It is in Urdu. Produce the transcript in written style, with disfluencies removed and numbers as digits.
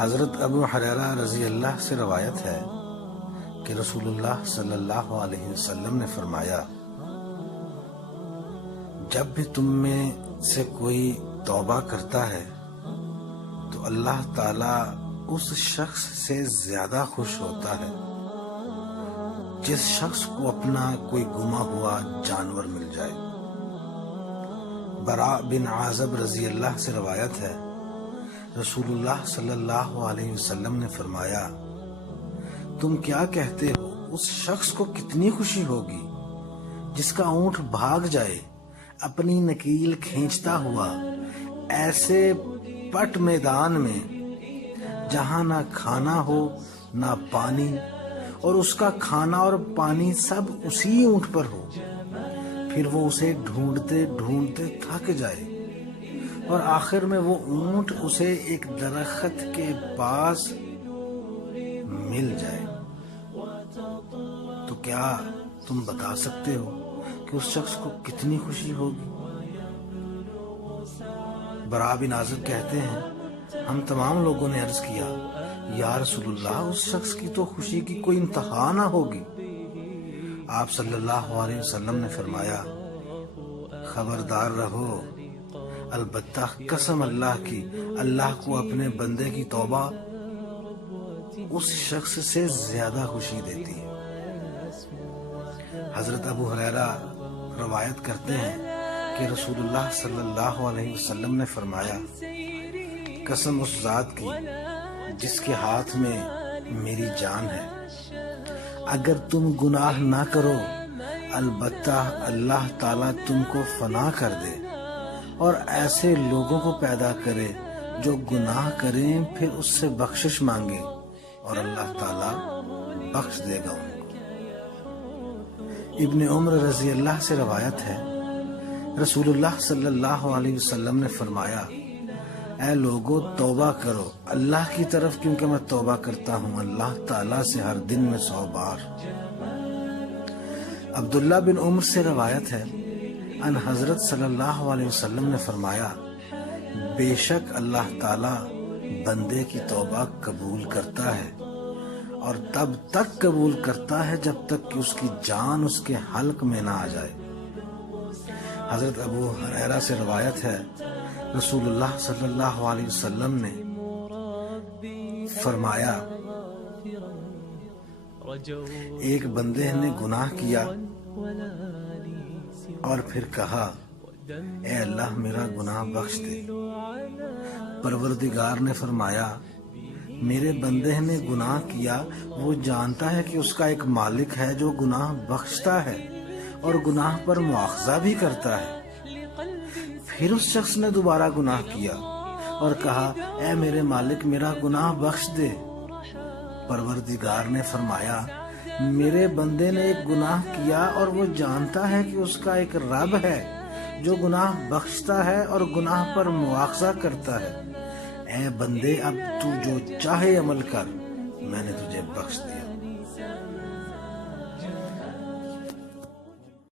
حضرت ابو ہریرہ رضی اللہ سے روایت ہے کہ رسول اللہ صلی اللہ علیہ وسلم نے فرمایا، جب بھی تم میں سے کوئی توبہ کرتا ہے تو اللہ تعالیٰ اس شخص سے زیادہ خوش ہوتا ہے جس شخص کو اپنا کوئی گما ہوا جانور مل جائے۔ براء بن عازب رضی اللہ سے روایت ہے، رسول اللہ صلی اللہ علیہ وسلم نے فرمایا، تم کیا کہتے ہو اس شخص کو کتنی خوشی ہوگی جس کا اونٹ بھاگ جائے اپنی نکیل کھینچتا ہوا ایسے پٹ میدان میں جہاں نہ کھانا ہو نہ پانی، اور اس کا کھانا اور پانی سب اسی اونٹ پر ہو، پھر وہ اسے ڈھونڈتے ڈھونڈتے تھک جائے اور آخر میں وہ اونٹ اسے ایک درخت کے پاس مل جائے، تو کیا تم بتا سکتے ہو کہ اس شخص کو کتنی خوشی ہوگی؟ براء بن عازب کہتے ہیں، ہم تمام لوگوں نے عرض کیا، یا رسول اللہ، اس شخص کی تو خوشی کی کوئی انتہا نہ ہوگی۔ آپ صلی اللہ علیہ وسلم نے فرمایا، خبردار رہو، البتہ قسم اللہ کی، اللہ کو اپنے بندے کی توبہ اس شخص سے زیادہ خوشی دیتی ہے۔ حضرت ابو ہریرہ روایت کرتے ہیں کہ رسول اللہ صلی اللہ علیہ وسلم نے فرمایا، قسم اس ذات کی جس کے ہاتھ میں میری جان ہے، اگر تم گناہ نہ کرو البتہ اللہ تعالیٰ تم کو فنا کر دے اور ایسے لوگوں کو پیدا کرے جو گناہ کریں پھر اس سے بخشش مانگے اور اللہ تعالیٰ بخش دے گا ان کو۔ ابن عمر رضی اللہ سے روایت ہے، رسول اللہ صلی اللہ علیہ وسلم نے فرمایا، اے لوگو توبہ کرو اللہ کی طرف، کیونکہ میں توبہ کرتا ہوں اللہ تعالیٰ سے ہر دن میں 100 بار۔ عبداللہ بن عمر سے روایت ہے، ان حضرت صلی اللہ علیہ وسلم نے فرمایا، بے شک اللہ تعالیٰ بندے کی توبہ قبول کرتا ہے اور تب تک قبول کرتا ہے جب تک کہ اس کی جان اس کے حلق میں نہ آ جائے۔ حضرت ابو ہریرہ سے روایت ہے، رسول اللہ صلی اللہ علیہ وسلم نے فرمایا، ایک بندے نے گناہ کیا اور پھر کہا، اے اللہ میرا گناہ بخش دے۔ پروردگار نے فرمایا، میرے بندے نے گناہ کیا، وہ جانتا ہے کہ اس کا ایک مالک ہے جو گناہ بخشتا ہے اور گناہ پر مواخذہ بھی کرتا ہے۔ پھر اس شخص نے دوبارہ گناہ کیا اور کہا، اے میرے مالک میرا گناہ بخش دے۔ پروردگار نے فرمایا، میرے بندے نے ایک گناہ کیا اور وہ جانتا ہے کہ اس کا ایک رب ہے جو گناہ بخشتا ہے اور گناہ پر مواخذہ کرتا ہے۔ اے بندے، اب تو جو چاہے عمل کر، میں نے تجھے بخش دیا۔